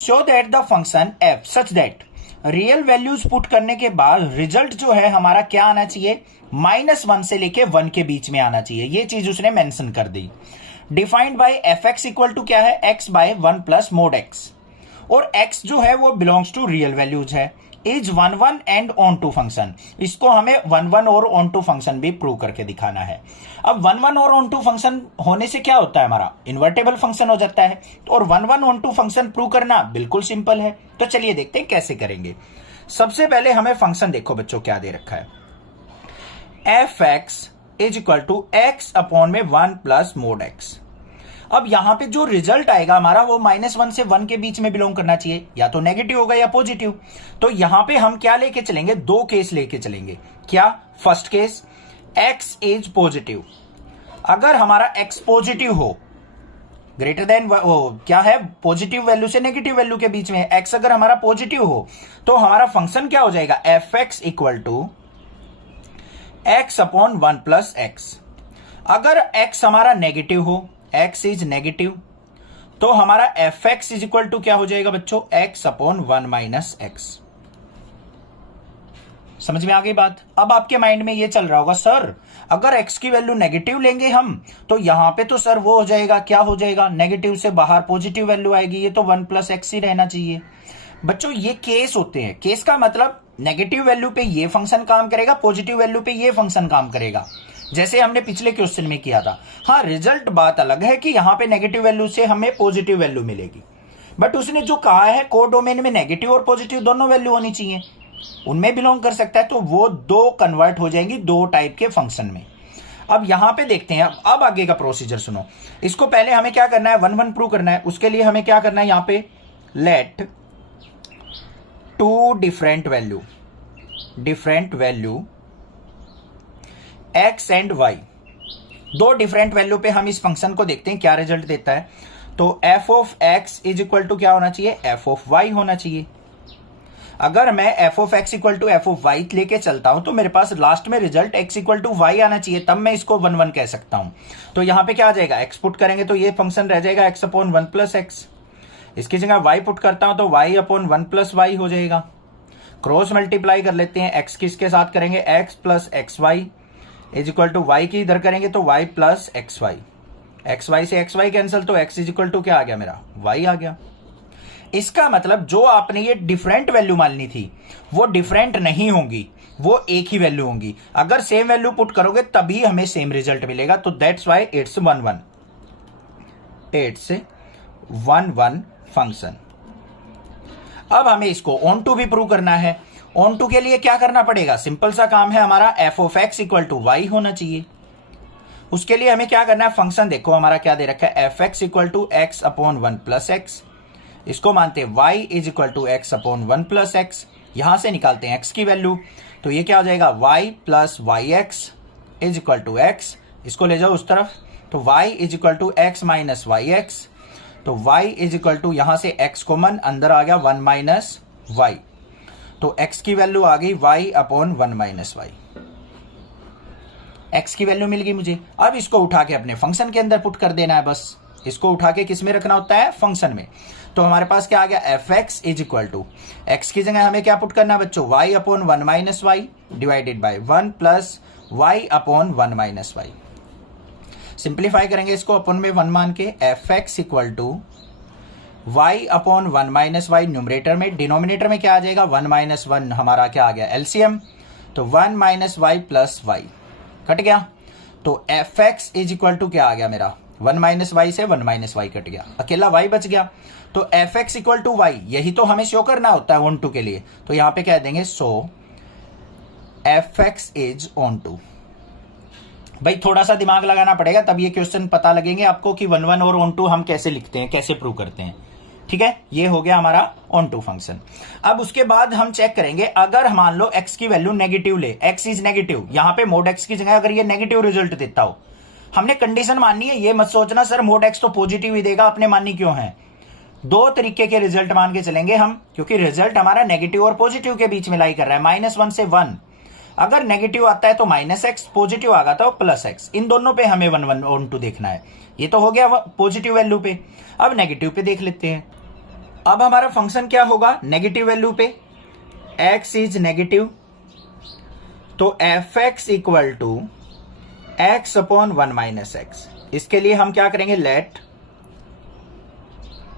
Show that the function F such that real values put करने के बाद result जो है हमारा क्या आना चाहिए, -1 से लेके 1 के बीच में आना चाहिए। ये चीज उसने मेंशन कर दी। Defined by F x equal to क्या है, x by 1 plus mod X, और x जो है वो बिलोंग्स टू रियल वैल्यूज है। Is 1 1 and on to function, इसको हमें 1 1 और ऑन टू फंक्शन भी प्रूव करके दिखाना है। अब 1 1 और ऑन टू फंक्शन होने से क्या होता है, हमारा इन्वर्टेबल फंक्शन हो जाता है। और 1 1 ऑन टू फंक्शन प्रूव करना बिल्कुल सिंपल है। तो चलिए देखते हैं कैसे करेंगे। सबसे पहले हमें फंक्शन देखो बच्चों क्या दे रखा है, f x is equal to x upon में 1 प्लस मोड एक्स। अब यहां पे जो रिजल्ट आएगा हमारा वो -1 से 1 के बीच में बिलोंग करना चाहिए, या तो नेगेटिव होगा या पॉजिटिव। तो यहां पे हम क्या लेके चलेंगे, दो केस लेके चलेंगे। क्या, first case x is positive. अगर हमारा x पॉजिटिव हो, ग्रेटर देन क्या है, पॉजिटिव वैल्यू से नेगेटिव वैल्यू के बीच में x अगर हमारा पॉजिटिव हो तो हमारा फंक्शन क्या हो जाएगा, f x equal to x upon 1 plus x. अगर x हमारा नेगेटिव हो, x इज नेगेटिव, तो हमारा f x is equal to क्या हो जाएगा बच्चों, x अपॉन 1 माइनस एक्स। समझ में आ गई बात। अब आपके माइंड में ये चल रहा होगा, सर अगर x की वैल्यू नेगेटिव लेंगे हम तो यहां पे तो सर वो हो जाएगा, क्या हो जाएगा, नेगेटिव से बाहर पॉजिटिव वैल्यू आएगी, ये तो 1 प्लस एक्स ही रहना चाहिए। बच्चों ये केस होते हैं। केस का मतलब नेगेटिव वैल्यू पे ये फंक्शन काम करेगा, पॉजिटिव वैल्यू पे ये फंक्शन काम करेगा, जैसे हमने पिछले क्वेश्चन में किया था। हाँ, रिजल्ट बात अलग है कि यहां पे नेगेटिव वैल्यू से हमें पॉजिटिव वैल्यू मिलेगी, बट उसने जो कहा है कोडोमेन में नेगेटिव और पॉजिटिव दोनों वैल्यू होनी चाहिए, उनमें बिलोंग कर सकता है, तो वो दो कन्वर्ट हो जाएंगी दो टाइप के फंक्शन में। अब यहां पे देखते हैं, अब आगे का प्रोसीजर सुनो। इसको पहले हमें क्या करना है, 1 1 प्रूव करना है। उसके लिए हमें क्या करना है, यहां पे let two different value x and y, दो डिफरेंट वैल्यू पे हम इस फंक्शन को देखते हैं क्या रिजल्ट देता है। तो f of x is equal to क्या होना चाहिए, f ऑफ y होना चाहिए। अगर मैं f of x equal to f of y लेके चलता हूं तो मेरे पास लास्ट में result x equal to y आना चाहिए, तब मैं इसको 1 1 कह सकता हूं। तो यहां पे क्या आ जाएगा, x पुट करेंगे तो ये फंक्शन रह जाएगा x अपॉन 1 प्लस एक्स। इसकी जगह y पुट करता हूं तो y अपॉन 1 प्लस वाई हो जाएगा। क्रॉस मल्टीप्लाई कर लेते हैं, x किसके साथ करेंगे, x plus x y is equal to y की इधर करेंगे तो y plus x y. X y से एक्स वाई कैंसिल, तो x इज इक्वल टू क्या आ गया मेरा, y आ गया। इसका मतलब जो आपने ये डिफरेंट वैल्यू माननी थी वो डिफरेंट नहीं होंगी, वो एक ही वैल्यू होंगी। अगर सेम वैल्यू पुट करोगे तभी हमें सेम रिजल्ट मिलेगा। तो that's why it's 1 1, it's 1 1 function. अब हमें इसको ऑन टू भी प्रूव करना है। ऑन टू के लिए क्या करना पड़ेगा, सिंपल सा काम है हमारा, f of x equal to y होना चाहिए। उसके लिए हमें क्या करना है, फंक्शन देखो हमारा क्या दे रखा है, f x equal to x upon 1 plus x. इसको मानते हैं y is equal to x upon 1 plus x. यहां से निकालते हैं x की वैल्यू, तो ये क्या हो जाएगा, y plus y x is equal to x. इसको ले जाओ उस तरफ, तो y is equal to x minus y x. तो y इज इक्वल टू यहां से x कॉमन अंदर आ गया 1 माइनस वाई, तो x की वैल्यू आ गई y upon 1 minus y. x की वैल्यू मिल गई मुझे। अब इसको उठा के अपने फंक्शन के अंदर पुट कर देना है, बस इसको उठा के किस में रखना होता है, फंक्शन में। तो हमारे पास क्या आ गया, f x is equal to x की जगह हमें क्या पुट करना है बच्चों, y upon 1 minus y divided by 1 plus y upon 1 minus y. Simplify करेंगे इसको, अपन में 1 मान के, f x equal to y upon 1 minus y numerator में, डिनोमिनेटर में क्या आ जाएगा, 1 माइनस 1 हमारा क्या आ गया, एलसीएम। तो 1 minus y plus y cut गया, तो f x is equal to क्या आ गया मेरा, 1 माइनस वाई से 1 माइनस वाई कट गया, अकेला y बच गया। तो f x equal to y, यही तो हमें शो करना होता है ऑन टू के लिए। तो यहां पे कह देंगे so F x is onto. भाई थोड़ा सा दिमाग लगाना पड़ेगा तब ये क्वेश्चन पता लगेंगे आपको कि 1 1 और ऑन टू हम कैसे लिखते हैं, कैसे प्रूव करते हैं। ठीक है, ये हो गया हमारा ऑन टू फंक्शन। अब उसके बाद हम चेक करेंगे, अगर मान लो x की वैल्यू नेगेटिव ले, x इज नेगेटिव, यहां पे मोड x की जगह अगर ये नेगेटिव रिजल्ट देता हो, हमने कंडीशन माननी है। ये मत सोचना सर मोड x तो पॉजिटिव ही देगा, अपने माननी क्यों है। दो तरीके के रिजल्ट मान के चलेंगे हम, क्योंकि रिजल्ट हमारा नेगेटिव और पॉजिटिव के बीच में लाई कर रहा है, -1 से 1। अगर नेगेटिव आता है तो -x, पॉजिटिव आ गया तो +x, इन दोनों पे हमें 1 1 ऑन टू देखना है। ये तो हो गया पॉजिटिव वैल्यू पे। अब नेगेटिव पे देख लेते हैं। अब हमारा फंक्शन क्या होगा, नेगेटिव वैल्यू पे x इज नेगेटिव, तो f x equal to x upon 1 minus x. इसके लिए हम क्या करेंगे, लेट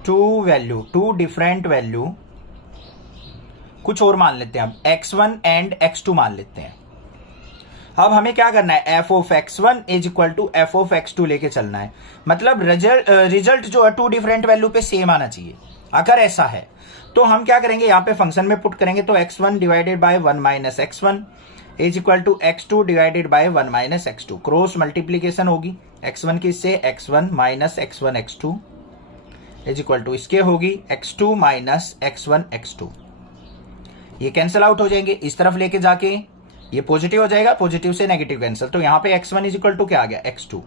टू डिफरेंट वैल्यू कुछ और मान लेते हैं, अब x1 एंड x2 मान लेते हैं। अब हमें क्या करना है, f of x1 is equal to f of x2 लेके चलना है। मतलब रिजल्ट जो है टू डिफरेंट वैल्यू पे सेम आना चाहिए। अगर ऐसा है तो हम क्या करेंगे, यहां पे फंक्शन में पुट करेंगे, तो x1 divided by 1 minus x1 is equal to x2 divided by 1 minus x2। Cross multiplication होगी x1 की इससे, x1 minus x1 x2 is equal to इसके होगी x2 माइनस x1 x2। ये कैंसिल आउट हो जाएंगे, इस तरफ लेके जाके ये पॉजिटिव हो जाएगा, पॉजिटिव से नेगेटिव कैंसिल, तो यहां पे x1 इज इक्वल टू क्या आ गया, x2।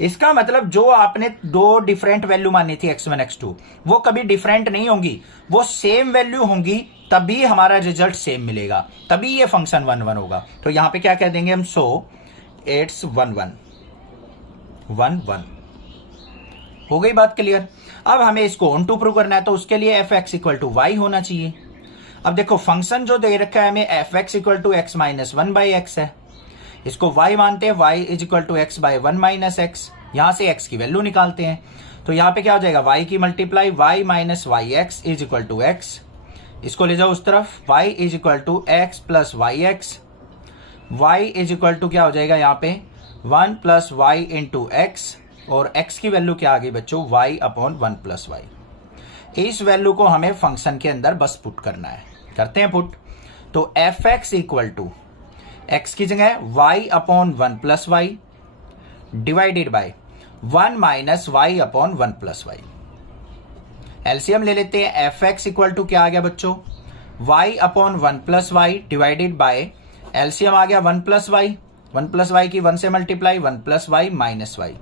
इसका मतलब जो आपने दो डिफरेंट वैल्यू मानी थी x1 x2, वो कभी डिफरेंट नहीं होंगी, वो सेम वैल्यू होंगी, तभी हमारा रिजल्ट सेम मिलेगा, तभी ये फंक्शन 1 1 होगा। तो यहां पे क्या कह देंगे हम, सो इट्स 1 1 1 1। हो गई बात क्लियर। अब हमें इसको ऑन टू प्रूव करना है, तो उसके लिए f x equal to y होना चाहिए। अब देखो फंक्शन जो दे रखा है हमें f x equal to x minus 1 by x है, इसको y मानते हैं, y is equal to x by 1 minus x. यहां से x की वैल्यू निकालते हैं, तो यहां पे क्या हो जाएगा, y की multiply y minus y x is equal to x. इसको ले जाओ उस तरफ, y is equal to x plus y x, y is equal to क्या हो जाएगा यहाँ पे 1 प्लस वाई इंटू एक्स, और x की वैल्यू क्या आ गई बच्चों, y अपॉन 1 प्लस वाई। इस वैल्यू को हमें फंक्शन के अंदर बस पुट करना है, करते हैं पुट। तो f x equal to x की जगह y upon 1 plus Y divided by 1 minus y upon 1 plus y. LCM ले लेते हैं, एफ एक्स इक्वल टू क्या आ गया बच्चों, y upon 1 plus Y divided by, LCM आ गया 1 प्लस वाई, 1 प्लस वाई की 1 से multiply, 1 plus y minus y,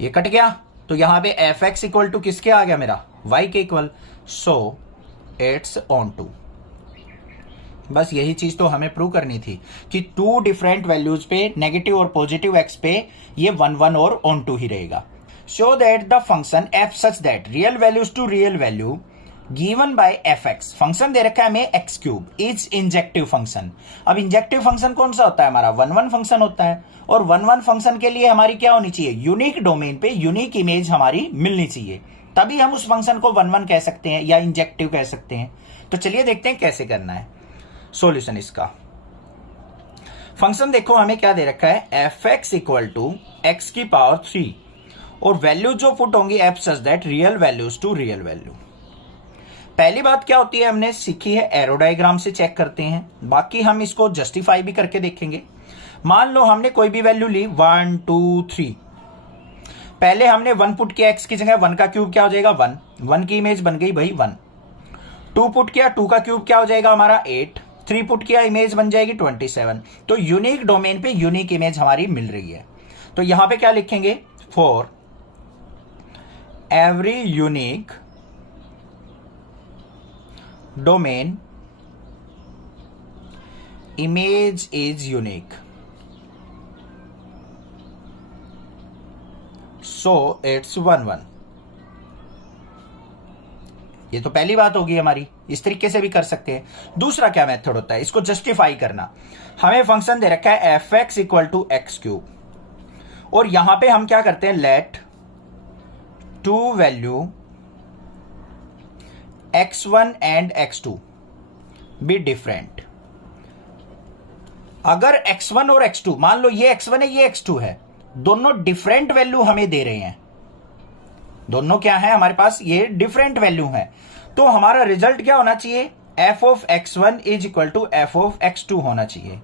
ये कट गया। तो यहां पे एफ एक्स इक्वल टू किसके आ गया मेरा, y के equal, so it's onto. बस यही चीज तो हमें प्रूव करनी थी कि टू डिफरेंट वैल्यूज पे, नेगेटिव और पॉजिटिव एक्स पे ये 1 1 और ऑन टू ही रहेगा। Show that the function F such that real values to real value given by F X, function दे रखा है हमें X cube, is injective function. अब इंजेक्टिव फंक्शन कौन सा होता है, हमारा 1 1 फंक्शन होता है, और 1 1 फंक्शन के लिए हमारी क्या होनी चाहिए, यूनिक डोमेन पे यूनिक इमेज हमारी मिलनी चाहिए, तभी हम उस फंक्शन को 1 1 कह सकते हैं या इंजेक्टिव कह सकते हैं। तो चलिए देखते हैं कैसे करना है सॉल्यूशन इसका। फंक्शन देखो हमें क्या दे रखा है, f x equal to x की पावर 3, और वैल्यू जो पुट होंगी f such that real values to real value. पहली बात क्या होती है, हमने सीखी है एरो डायग्राम से चेक करते हैं, बाकी हम इसको जस्टिफाई भी करके देखेंगे। मान लो हमने कोई भी वैल्यू ली 1 2 3, पहले हमने 1 पुट किया, x की जगह 1 का क्यूब क्या हो जाएगा 1, 1 की इमेज बन गई भाई 1। 2 पुट किया, 2 का क्यूब क्या हो जाएगा हमारा 8, 3 पुट किया, इमेज बन जाएगी 27। तो यूनिक डोमेन पे यूनिक इमेज हमारी मिल रही है। तो यहां पे क्या लिखेंगे, for every unique domain image is unique, so it's 1 1। ये तो पहली बात होगी हमारी, इस तरीके से भी कर सकते हैं। दूसरा क्या मेथड होता है इसको जस्टिफाई करना, हमें फंक्शन दे रखा है f x equal to x cube, और यहां पे हम क्या करते हैं, let two value x1 and x2 be different. अगर x1 और x2, मान लो ये x1 है ये x2 है, दोनों डिफरेंट वैल्यू हमें दे रहे हैं, दोनों क्या है हमारे पास, ये डिफरेंट वैल्यू है, तो हमारा रिजल्ट क्या होना चाहिए, f of x1 is equal to f of x2 होना चाहिए।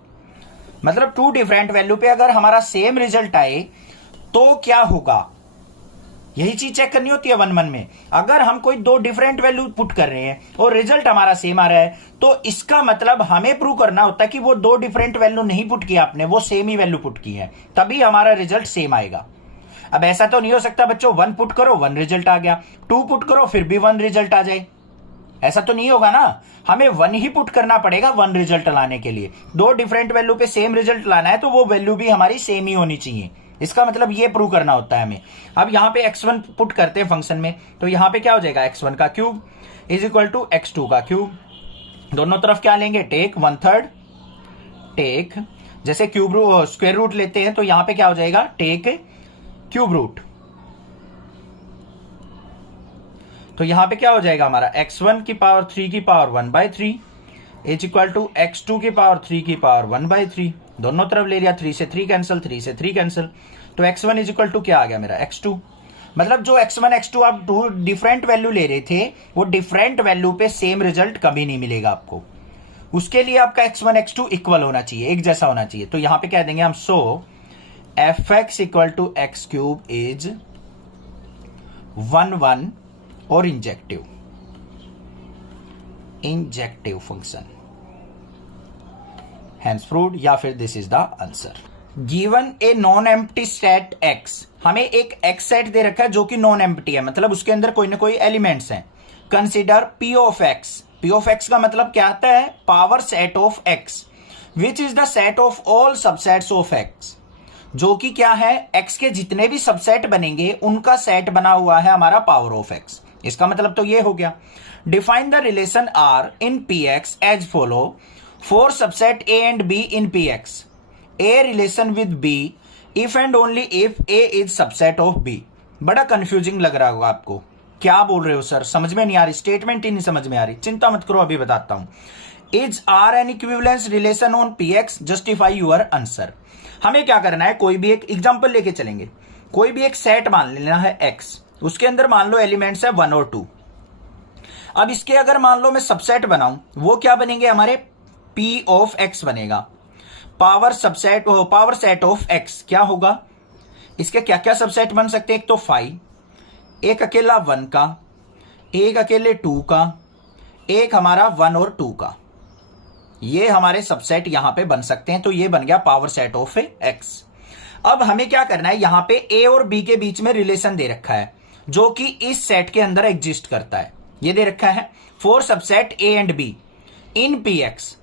मतलब टू डिफरेंट वैल्यू पे अगर हमारा सेम रिजल्ट आए तो क्या होगा, यही चीज चेक करनी होती है 1 1 में। अगर हम कोई दो डिफरेंट वैल्यू पुट कर रहे हैं और रिजल्ट हमारा सेम आ रहा है, तो इसका मतलब हमें प्रूव करना होता है कि वो दो डिफरेंट वैल्यू नहीं पुट किया आपने, वो सेम ही वैल्यू पुट की है, तभी हमारा रिजल्ट सेम आएगा। अब ऐसा तो नहीं हो सकता बच्चों 1 पुट करो 1 रिजल्ट आ गया, 2 पुट करो फिर भी 1 रिजल्ट आ जाए, ऐसा तो नहीं होगा ना। हमें 1 ही पुट करना पड़ेगा 1 रिजल्ट लाने के लिए। दो डिफरेंट वैल्यू पे सेम रिजल्ट लाना है तो वो वैल्यू भी हमारी सेम ही होनी चाहिए, इसका मतलब ये प्रूव करना होता है हमें। अब यहाँ पे x1 पुट करते हैं फंक्शन में, तो यहाँ पे क्या हो जाएगा, x1 का cube is equal to x2 का क्यूब। दोनों तरफ क्या लेंगे, टेक 1/3 टेक, जैसे क्यूब रूट स्क्वायर रूट लेते हैं तो यहां पे क्या हो जाएगा, टेक क्यूब रूट। तो यहां पे क्या हो जाएगा हमारा, x1 की पावर 3 की power 1/3 is equal to x2 की पावर 3 की पावर 1/3। दोनों तरफ ले लिया, 3 से 3 कैंसिल, 3 से 3 कैंसिल, तो x1 इज इक्वल टू क्या आ गया मेरा, x2। मतलब जो x1 x2 आप दो डिफरेंट वैल्यू ले रहे थे, वो डिफरेंट वैल्यू पे सेम रिजल्ट कभी नहीं मिलेगा आपको। उसके लिए आपका x1 x2 इक्वल होना चाहिए, एक जैसा होना चाहिए। तो यहां पे कह देंगे हम, so fx equal to x cube is 1 और इंजेक्टिव फंक्शन, हैंस प्रूव्ड, या फिर this is the answer. Given a non empty set x, हमें एक x सेट दे रखा है जो कि नॉन एम्प्टी है, मतलब उसके अंदर कोई ना कोई एलिमेंट्स हैं। Consider p of x, p of x का मतलब क्या आता है, power set of x, which is the set of all subsets of x, जो कि क्या है, x के जितने भी सबसेट बनेंगे उनका सेट बना हुआ है हमारा पावर ऑफ x। इसका मतलब तो ये हो गया। Define the relation r in px as follow for subset a and b in px, a relation with b if and only if a is subset of b। बड़ा confusing लग रहा होगा आपको, क्या बोल रहे हो सर, समझ में नहीं आ रही, स्टेटमेंट ही नहीं समझ में आ रही। चिंता मत करो, अभी बताता हूं। Is R an equivalence relation on px, justify your answer. हमें क्या करना है, कोई भी एक एग्जांपल लेके चलेंगे। कोई भी एक सेट मान लेना है x, उसके अंदर मान लो एलिमेंट्स है 1 और 2। अब इसके अगर मान लो मैं सबसेट बनाऊं, वो क्या बनेंगे हमारे, p ऑफ x बनेगा। पावर सेट ऑफ x क्या होगा, इसके क्या क्या सबसेट बन सकते हैं, एक तो 5, एक अकेला 1 का, एक अकेले 2 का, एक हमारा 1 और 2 का, ये हमारे सबसेट यहां पे बन सकते हैं। तो ये बन गया पावर सेट ऑफ x। अब हमें क्या करना है, यहां पे a और b के बीच में रिलेशन दे रखा है जो कि इस सेट के अंदर एग्जिस्ट करता है। ये दे रखा है for subset a and b in px,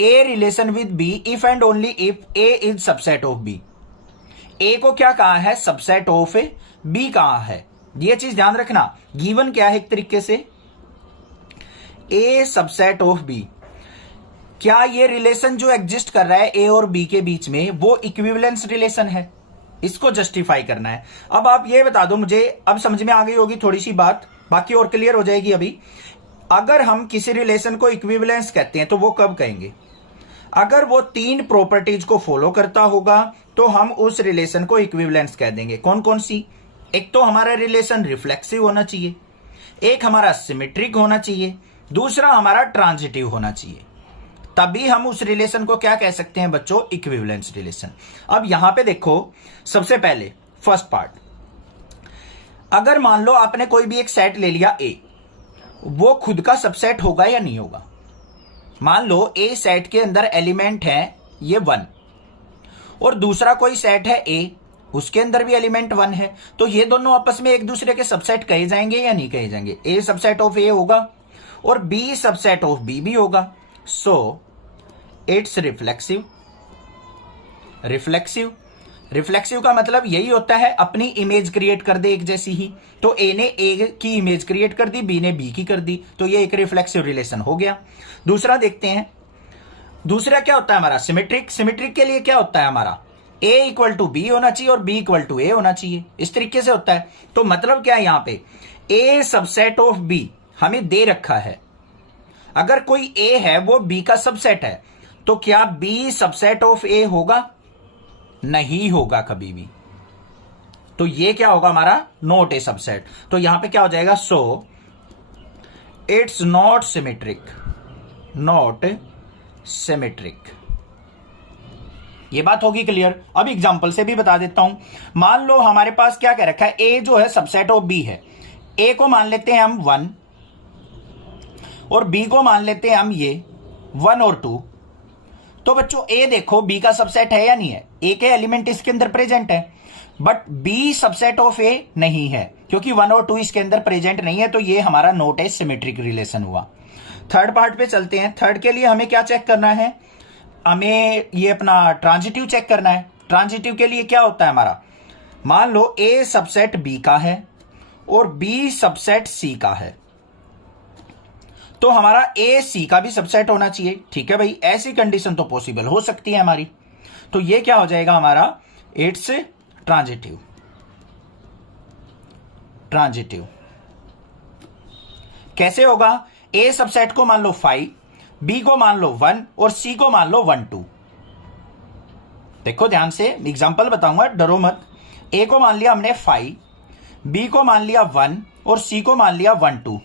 a relation with b if and only if a is subset of b। a को क्या कहा है, सबसेट ऑफ b कहा है, ये चीज ध्यान रखना। गिवन क्या है, एक तरीके से a सबसेट ऑफ b, क्या ये रिलेशन जो एग्जिस्ट कर रहा है a और b के बीच में, वो इक्विवेलेंस रिलेशन है, इसको जस्टिफाई करना है। अब आप ये बता दो मुझे, अब समझ में आ गई होगी थोड़ी सी बात, बाकी और क्लियर हो जाएगी अभी। अगर हम किसी रिलेशन को इक्विवेलेंस कहते हैं तो वो कब कहेंगे, अगर वो 3 प्रॉपर्टीज को फॉलो करता होगा तो हम उस रिलेशन को इक्विवेलेंस कह देंगे। कौन कौन सी, एक तो हमारा रिलेशन रिफ्लेक्सिव होना चाहिए, एक हमारा सिमेट्रिक होना चाहिए, दूसरा हमारा ट्रांजिटिव होना चाहिए, तभी हम उस रिलेशन को क्या कह सकते हैं बच्चों, इक्विवेलेंस रिलेशन। अब यहां पे देखो, सबसे पहले फर्स्ट पार्ट, अगर मान लो आपने कोई भी एक सेट ले लिया A, वो खुद का सबसेट होगा या नहीं होगा। मान लो A सेट के अंदर एलिमेंट है ये 1, और दूसरा कोई सेट है A, उसके अंदर भी एलिमेंट 1 है, तो ये दोनों आपस में एक दूसरे के सबसेट कहे जाएंगे या नहीं कहे जाएंगे। A सबसेट ऑफ A होगा और B सबसेट ऑफ B भी होगा, सो इट्स रिफ्लेक्सिव। रिफ्लेक्सिव का मतलब यही होता है अपनी इमेज क्रिएट कर दे एक जैसी ही। तो A ने A की इमेज क्रिएट कर दी, B ने B की कर दी, तो ये एक रिफ्लेक्सिव रिलेशन हो गया। दूसरा देखते हैं, दूसरा क्या होता है हमारा, सिमेट्रिक। सिमेट्रिक के लिए क्या होता है हमारा, A इक्वल टू B होना चाहिए और B इक्वल टू A होना चाहिए, इस तरीके से होता है। तो मतलब क्या है, यहां पे A सबसेट ऑफ B हमें दे रखा है, अगर कोई A है वो B का सबसेट है, तो क्या B सबसेट ऑफ A होगा, नहीं होगा कभी भी। तो ये क्या होगा हमारा, नॉट ए सबसेट। तो यहां पे क्या हो जाएगा, सो इट्स नॉट सिमेट्रिक, ये बात होगी क्लियर। अब एग्जांपल से भी बता देता हूं। मान लो हमारे पास क्या कह रखा है, A जो है सबसेट ऑफ B है। A को मान लेते हैं हम 1 और B को मान लेते हैं हम ये 1 और 2। तो बच्चों A देखो B का सबसेट है या नहीं है, A के एलिमेंट इसके अंदर प्रेजेंट है, but B subset of A नहीं है, क्योंकि 1 और 2 इसके अंदर प्रेजेंट नहीं है। तो ये हमारा नॉट ए सिमेट्रिक रिलेशन हुआ। थर्ड पार्ट पे चलते हैं। थर्ड के लिए हमें क्या चेक करना है, हमें ये अपना ट्रांजिटिव चेक करना है। ट्रांजिटिव के लिए क्या होता है हमारा, मान लो ए सबसेट बी का है और बी सबसेट सी का है, तो हमारा ए सी का भी सबसेट होना चाहिए। ठीक है भाई, ऐसी कंडीशन तो पॉसिबल हो सकती है हमारी। तो ये क्या हो जाएगा हमारा, इट्स ट्रांजिटिव। कैसे होगा, ए सबसेट को मान लो 5, बी को मान लो 1 और सी को मान लो 1 2। देखो ध्यान से, एग्जांपल बताऊंगा, डरो मत। ए को मान लिया हमने 5, बी को मान लिया 1 और सी को मान लिया 1 2,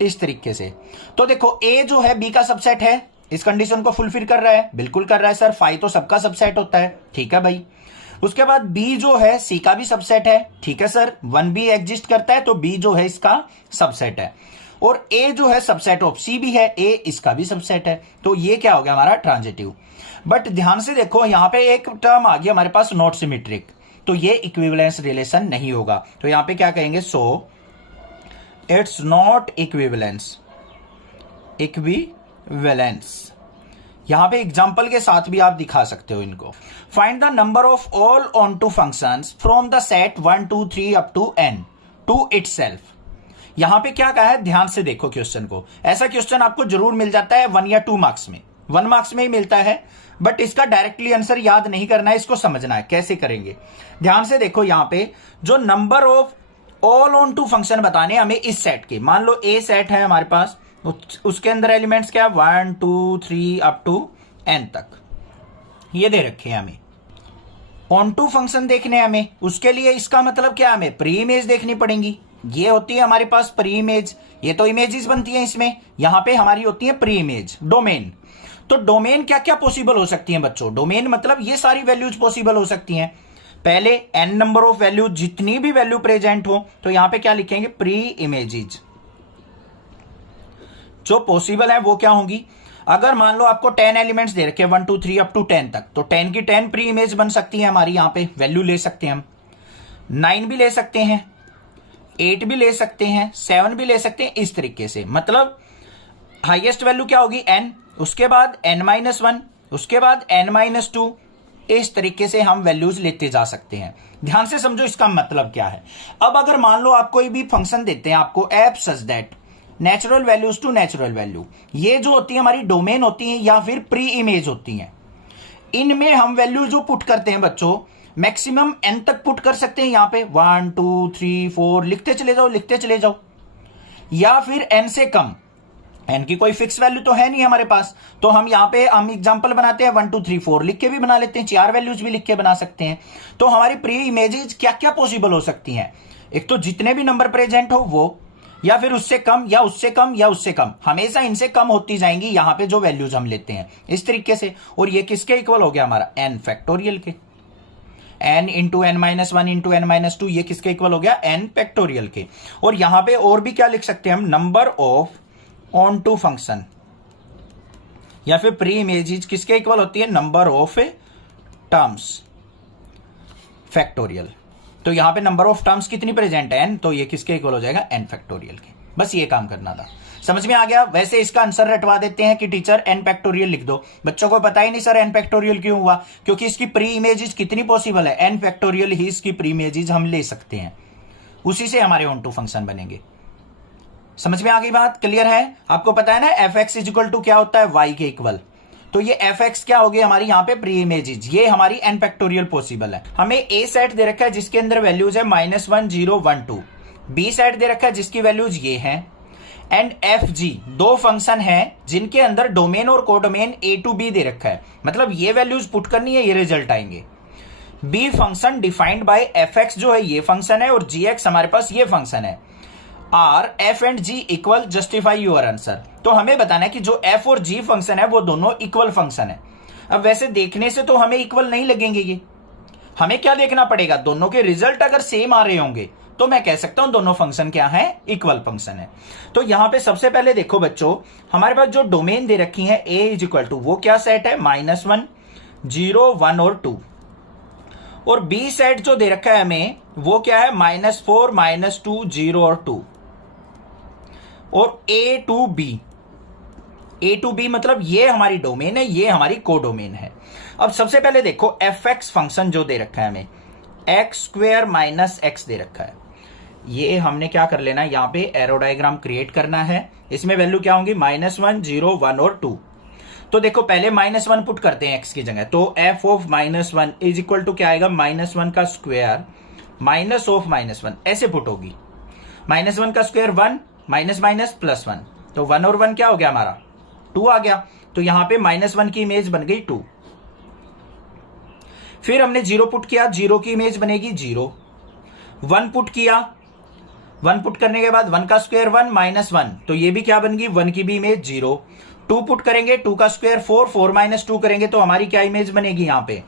इस तरीके से। तो देखो ए जो है बी का सबसेट है, इस कंडीशन को फुलफिल कर रहा है, बिल्कुल कर रहा है सर, 5 तो सबका सबसेट होता है। ठीक है भाई। उसके बाद बी जो है सी का भी सबसेट है। ठीक है सर, 1 भी एग्जिस्ट करता है, तो बी जो है इसका सबसेट है। और ए जो है सबसेट ऑफ सी भी है, ए इसका भी सबसेट है। तो ये क्या हो गया हमारा, ट्रांजिटिव। बट ध्यान से देखो, यहां पे एक टर्म आ गया हमारे पास, नॉट सिमेट्रिक, तो ये इक्विवेलेंस रिलेशन नहीं होगा। तो यहां पे क्या कहेंगे, सो इट्स नॉट इक्विवेलेंस। यहां पे एग्जांपल के साथ भी आप दिखा सकते हो इनको। Find the number of all on to functions from the set 1 2 3 up to n to itself. यहां पे क्या कहा है, ध्यान से देखो क्वेश्चन को। ऐसा क्वेश्चन आपको जरूर मिल जाता है 1 या 2 मार्क्स में, 1 मार्क्स में ही मिलता है, बट इसका डायरेक्टली आंसर याद नहीं करना है, इसको समझना है कैसे करेंगे। ध्यान से देखो, यहां पे जो number of all on to फंक्शन बताने हमें इस सेट के, मान लो ए सेट है हमारे पास, उसके अंदर एलिमेंट्स क्या है, 1 2 3 अप टू n तक, ये दे रखे हैं हमें। ऑन टू फंक्शन देखने हमें, उसके लिए इसका मतलब क्या, हमें प्री इमेज देखनी पड़ेगी। ये होती है हमारे पास प्री इमेज, ये तो इमेजेस बनती हैं इसमें, यहां पे हमारी होती है प्री इमेज, डोमेन। तो डोमेन क्या क्या पॉसिबल हो सकती है बच्चों, डोमेन मतलब ये सारी वैल्यूज पॉसिबल हो सकती हैं। पहले n नंबर ऑफ वैल्यू, जितनी भी वैल्यू प्रेजेंट हो, तो यहां पे क्या लिखेंगे, प्री इमेजेस जो पॉसिबल है वो क्या होंगी। अगर मान लो आपको 10 एलिमेंट्स दे रखे 1 2 3 अप टू 10 तक, तो 10 की 10 प्री इमेज बन सकती है हमारी, यहां पे वैल्यू ले सकते हैं हम। 9 भी ले सकते हैं, 8 भी ले सकते हैं, 7 भी ले सकते हैं, इस तरीके से। मतलब हाईएस्ट वैल्यू क्या होगी, n, उसके बाद n-1, उसके बाद n-2, इस तरीके से हम वैल्यूज लेते जा सकते हैं। ध्यान से समझो इसका मतलब क्या है। अब अगर मान लो आप कोई भी फंक्शन देते हैं आपको, F such that natural values to natural value, ये जो होती है हमारी डोमेन होती है या फिर प्री इमेज होती है, इनमें हम वैल्यू जो पुट करते हैं बच्चों, मैक्सिमम n तक पुट कर सकते हैं। यहां पे 1 2 3 4 लिखते चले जाओ, या फिर n से कम। n की कोई फिक्स वैल्यू तो है नहीं हमारे पास, तो हम यहां पे हम एग्जांपल बनाते हैं 1 2 3 4 लिख के भी बना लेते हैं, 4 वैल्यूज भी लिख के बना सकते हैं। तो हमारी प्री इमेजेस क्या क्या पॉसिबल हो सकती हैं, एक तो जितने भी नंबर प्रेजेंट हो वो, या फिर उससे कम या उससे कम या उससे कम, हमेशा इनसे कम होती जाएंगी यहां पे जो वैल्यूज हम लेते हैं, इस तरीके से। और ये किसके इक्वल हो गया हमारा, n फैक्टोरियल के, n into n-1 into n-2, ये किसके इक्वल हो गया, n फैक्टोरियल के। और यहां पे और भी क्या लिख सकते हैं हम, number of on to function या फिर प्री इमेजेस किसके इक्वल होती है, नंबर ऑफ टर्म्स फैक्टोरियल। तो यहां पे नंबर ऑफ टर्म्स कितनी प्रेजेंट है, n, तो ये किसके इक्वल हो जाएगा, n फैक्टोरियल के। बस ये काम करना था, समझ में आ गया। वैसे इसका आंसर रटवा देते हैं कि टीचर n फैक्टोरियल लिख दो, बच्चों को पता ही नहीं सर n फैक्टोरियल क्यों हुआ, क्योंकि इसकी प्री इमेजेस कितनी पॉसिबल है, n फैक्टोरियल ही इसकी प्री इमेजेस हम ले सकते हैं, उसी से हमारे ऑन टू फंक्शन बनेंगे। समझ में आ गई बात, क्लियर है। आपको पता है ना F x is equal to क्या होता है, y के इक्वल। तो ये एफ एक्स क्या हो गई हमारी यहाँ पे प्री इमेजेस, ये हमारी n फैक्टोरियल पॉसिबल है। हमें ए सेट दे रखा है जिसके अंदर वैल्यूज है -1 0 1 2, बी सेट दे रखा है जिसकी वैल्यूज ये हैं, एंड एफ जी दो फंक्शन हैं जिनके अंदर डोमेन और कोडोमेन ए टू बी दे रखा है। मतलब ये वैल्यूज पुट करनी है, ये रिजल्ट आएंगे। Be function defined by F x जो है ये फंक्शन है, और जी एक्स हमारे पास ये फंक्शन है। Are F and G equal, justify your answer. तो हमें बताना है कि जो एफ और जी फंक्शन है वो दोनों इक्वल फंक्शन है। अब वैसे देखने से तो हमें इक्वल नहीं लगेंगे ये, हमें क्या देखना पड़ेगा, दोनों के रिजल्ट अगर सेम आ रहे होंगे तो मैं कह सकता हूं दोनों फंक्शन क्या है, इक्वल फंक्शन है। तो यहां पे सबसे पहले देखो बच्चों, हमारे पास जो डोमेन दे रखी है ए इज इक्वल टू, वो क्या सेट है, -1 0 1 और 2, और बी सेट जो दे रखा है हमें वो क्या है, -4 -2 0 और 2, और ए टू बी मतलब ये हमारी डोमेन है, ये हमारी कोडोमेन है। अब सबसे पहले देखो एफ एक्स फंक्शन जो दे रखा है हमें, एक्स स्क्वेयर माइनस एक्स दे रखा है। ये हमने क्या कर लेना, यहाँ पे एरो डायग्राम क्रिएट करना है। इसमें वैल्यू क्या होंगी, -1, 0, 1 और 2। तो देखो पहले -1 पुट करते हैं एक्स की जगह, तो f of -1 is equal to क्या आएगा, -1 का स्क्वायर माइनस ऑफ -1, ऐसे पुट होगी। -1 का स्क्वायर 1, माइनस माइनस प्लस 1, तो 1 और 1 क्या हो गया हमारा, 2 आ गया। तो यहां पे -1 की इमेज बन गई 2। फिर हमने 0 पुट किया, 0 की इमेज बनेगी 0। 1 पुट किया, 1 पुट करने के बाद 1 का स्क्वायर 1, -1, तो ये भी क्या बन गई, 1 की भी इमेज 0। 2 पुट करेंगे, 2 का स्क्वायर 4, 4 - 2 करेंगे तो हमारी क्या इमेज बनेगी, यहां पे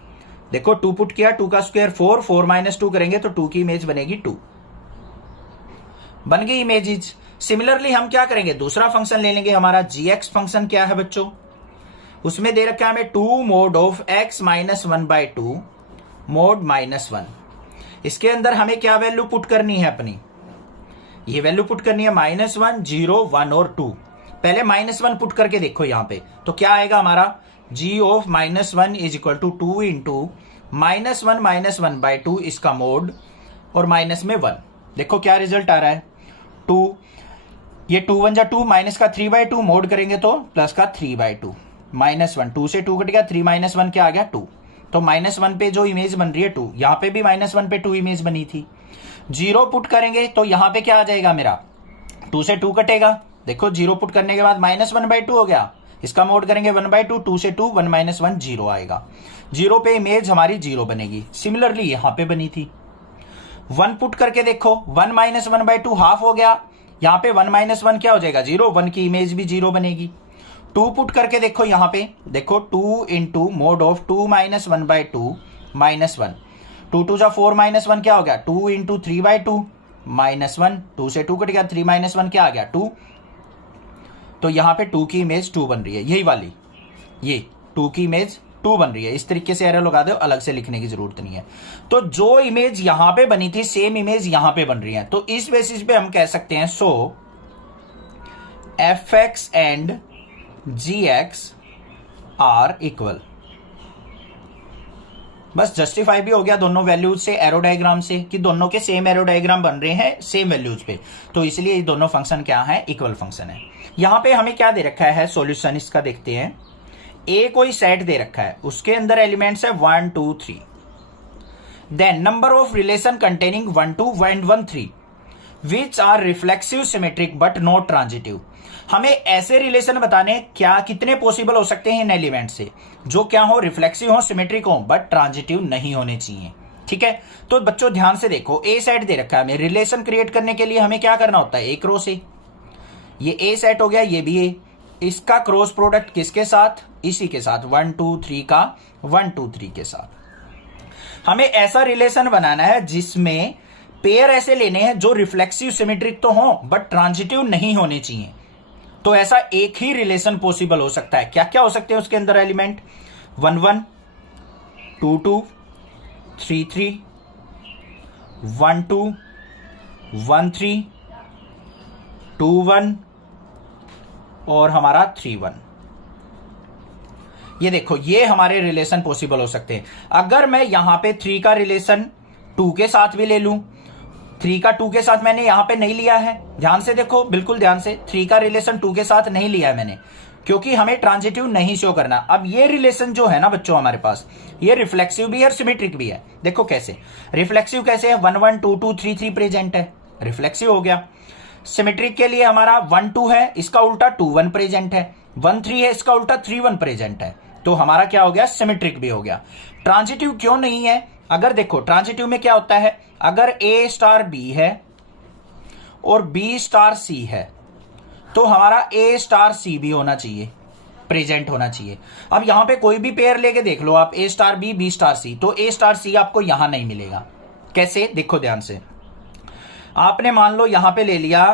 देखो 2 पुट किया, 2 का स्क्वायर 4, 4 - 2 करेंगे तो 2 की इमेज बनेगी 2, बन गई इमेजेस। सिमिलरली हम क्या करेंगे, दूसरा फंक्शन ले लेंगे, हमारा gx फंक्शन क्या है बच्चों, उसमें दे रखा है हमें 2 mod ऑफ x - 1/2 mod -1। इसके अंदर हमें क्या वैल्यू पुट करनी है अपनी, ये वैल्यू पुट करनी है -1, 0, 1 और 2। पहले -1 पुट करके देखो यहां पे, तो क्या आएगा हमारा, g of -1 is equal to 2 into -1 - 1/2 इसका मोड और माइनस में 1। देखो क्या रिजल्ट आ रहा है, 2, ये 2 1 जा 2, माइनस का 3/2 मोड करेंगे तो प्लस का 3/2, -1, 2 से 2 कट गया, 3 - 1 क्या आ गया 2। तो -1 पे जो इमेज बन रही है 2, यहां पे भी -1 पे 2 इमेज बनी थी। 0 पुट करेंगे तो यहां पे क्या आ जाएगा मेरा, 2 से 2 कटेगा, देखो 0 पुट करने के बाद -1/2 हो गया, इसका मोड करेंगे 1/2, 2 से 2, 1 - 1 0 आएगा। 0 पे इमेज हमारी 0 बनेगी। सिमिलरली यहां पे बनी थी। 1 पुट करके देखो, 1 - 1/2 हाफ हो गया, यहां पे 1 - 1 क्या हो जाएगा 0, 1 की इमेज भी 0 बनेगी। 2 पुट करके देखो, यहां पे देखो 2 इंटू मोड ऑफ 2 - 1/2 -1, 2 2 जा 4 - 1 क्या हो गया 2 इंटू 3/2 -1, 2 से 2 कट गया, 3 - 1 क्या आ गया 2। तो यहां पे 2 की इमेज 2 बन रही है, यही वाली, ये 2 की इमेज 2 बन रही है। इस तरीके से एरो लगा दो, अलग से लिखने की जरूरत नहीं है। तो जो इमेज यहां पे बनी थी सेम इमेज यहां पे बन रही है, तो इस बेसिस पे हम कह सकते हैं so fx and gx are equal. बस जस्टिफाई भी हो गया दोनों वैल्यूज से, एरो डायग्राम से, कि दोनों के सेम एरो डायग्राम बन रहे हैं सेम वैल्यूज पे, तो इसलिए ये दोनों फंक्शन क्या है, इक्वल फंक्शन है। यहां पे हमें क्या दे रखा है सॉल्यूशन, इसका देखते हैं। ए कोई सेट दे रखा है, उसके अंदर एलिमेंट्स है 1 2 3, then number of relation containing 1 2 and 1 3 which are reflexive symmetric but not transitive. हमें ऐसे रिलेशन बताने क्या कितने पॉसिबल हो सकते हैं इन एलिमेंट से, जो क्या हो, रिफ्लेक्सिव हो, सिमेट्रिक हो, बट ट्रांजिटिव नहीं होने चाहिए। ठीक है, तो बच्चों ध्यान से देखो, ए सेट दे रखा है हमें, रिलेशन क्रिएट करने के लिए हमें क्या करना होता है, एक रो से, ये ए सेट हो गया, ये भी ए, इसका क्रॉस प्रोडक्ट किसके साथ, इसी के साथ, 1 2 3 का 1 2 3 के साथ। हमें ऐसा रिलेशन बनाना है जिसमें पेयर ऐसे लेने हैं जो रिफ्लेक्सिव सिमेट्रिक तो हो बट ट्रांजिटिव नहीं होने चाहिए। तो ऐसा एक ही रिलेशन पॉसिबल हो सकता है। क्या क्या हो सकते हैं उसके अंदर एलिमेंट, 1 1 2 2 3 3 1 2 1 3 2 1 और हमारा 3 1। ये देखो, ये हमारे रिलेशन पॉसिबल हो सकते हैं। अगर मैं यहां पे 3 का रिलेशन 2 के साथ भी ले लूं, 3 का 2 के साथ मैंने यहां पे नहीं लिया है, ध्यान से देखो, बिल्कुल ध्यान से, 3 का रिलेशन 2 के साथ नहीं लिया है मैंने, क्योंकि हमें ट्रांजिटिव नहीं शो करना। अब ये रिलेशन जो है ना बच्चों हमारे पास, ये रिफ्लेक्सिव भी है और सिमेट्रिक भी है। देखो कैसे, रिफ्लेक्सिव कैसे है, 1 1 2 2 3 3 प्रेजेंट है, रिफ्लेक्सिव हो गया। सिमेट्रिक के लिए हमारा 1 2 है, इसका उल्टा 2 1 प्रेजेंट है, 1 3 है, इसका उल्टा 3 1 प्रेजेंट है, तो हमारा क्या हो गया, सिमेट्रिक भी हो गया। ट्रांजिटिव क्यों नहीं है, अगर देखो ट्रांजिटिव में क्या होता है, अगर ए स्टार बी है और बी स्टार सी है, तो हमारा ए स्टार सी भी होना चाहिए, प्रेजेंट होना चाहिए। अब यहां पे कोई भी पेयर लेके देख लो आप, ए star B, B star c, तो ए स्टार सी आपको यहां नहीं मिलेगा। कैसे, देखो ध्यान से, आपने मान लो यहां पे ले लिया,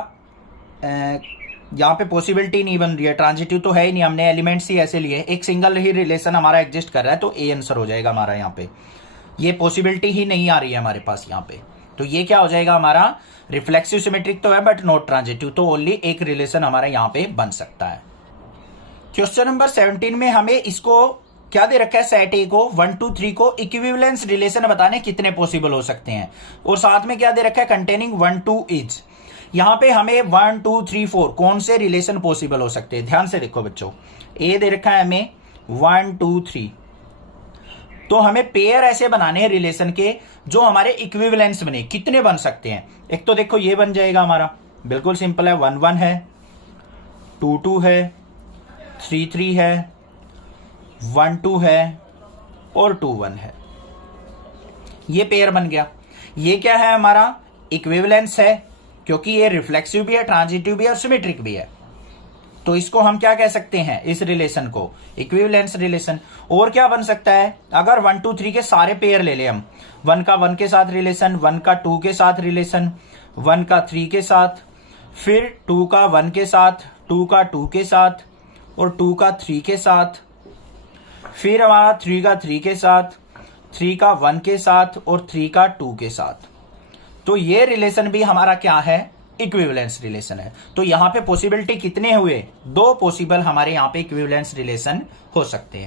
यहां पे पॉसिबिलिटी नहीं बन रही है, ट्रांजिटिव तो है ही नहीं, हमने एलिमेंट्स ही ऐसे लिए, एक सिंगल ही रिलेशन हमारा एग्जिस्ट कर रहा है, तो ए आंसर हो जाएगा हमारा। यहां पे ये पॉसिबिलिटी ही नहीं आ रही है हमारे पास यहां पे, तो ये क्या हो जाएगा हमारा, रिफ्लेक्सिव सिमेट्रिक तो है बट नॉट ट्रांजिटिव, तो ओनली एक रिलेशन हमारा यहां पे बन सकता है। क्वेश्चन नंबर 17 में हमें इसको क्या दे रखा है, सेट ए को 1 2 3 को इक्विवेलेंस रिलेशन बताने कितने पॉसिबल हो सकते हैं, और साथ में क्या दे रखा है, कंटेनिंग 1 2 इज। यहां पे हमें 1 2 3 4 कौन से रिलेशन पॉसिबल हो सकते हैं, ध्यान से देखो बच्चों। ए दे रखा है हमें 1 2 3, तो हमें पेयर ऐसे बनाने हैं रिलेशन के जो हमारे इक्विवेलेंस बने। कितने बन सकते हैं, एक तो देखो ये बन जाएगा हमारा, बिल्कुल सिंपल है, 1 1 है, 2 2 है, 3 3 है, 1 2 है और 2 1 है। ये पेयर बन गया। ये क्या है, हमारा इक्विवेलेंस है, क्योंकि ये रिफ्लेक्सिव भी है, ट्रांजिटिव भी है और सिमेट्रिक भी है। तो इसको हम क्या कह सकते हैं, इस रिलेशन को इक्विवेलेंस रिलेशन। और क्या बन सकता है, अगर 1 2 3 के सारे पेयर ले ले हम, 1 का 1 के साथ रिलेशन, 1 का 2 के साथ रिलेशन, 1 का 3 के साथ, फिर 2 का 1 के साथ, 2 का 2 के साथ और 2 का 3 के साथ, फिर हमारा 3 का 3 के साथ, 3 का 1 के साथ और 3 का 2 के साथ। तो ये रिलेशन भी हमारा क्या है, इक्विवेलेंस रिलेशन है। तो यहां पे पॉसिबिलिटी कितने हुए, 2 पॉसिबल हमारे यहां पे इक्विवेलेंस रिलेशन हो सकते हैं।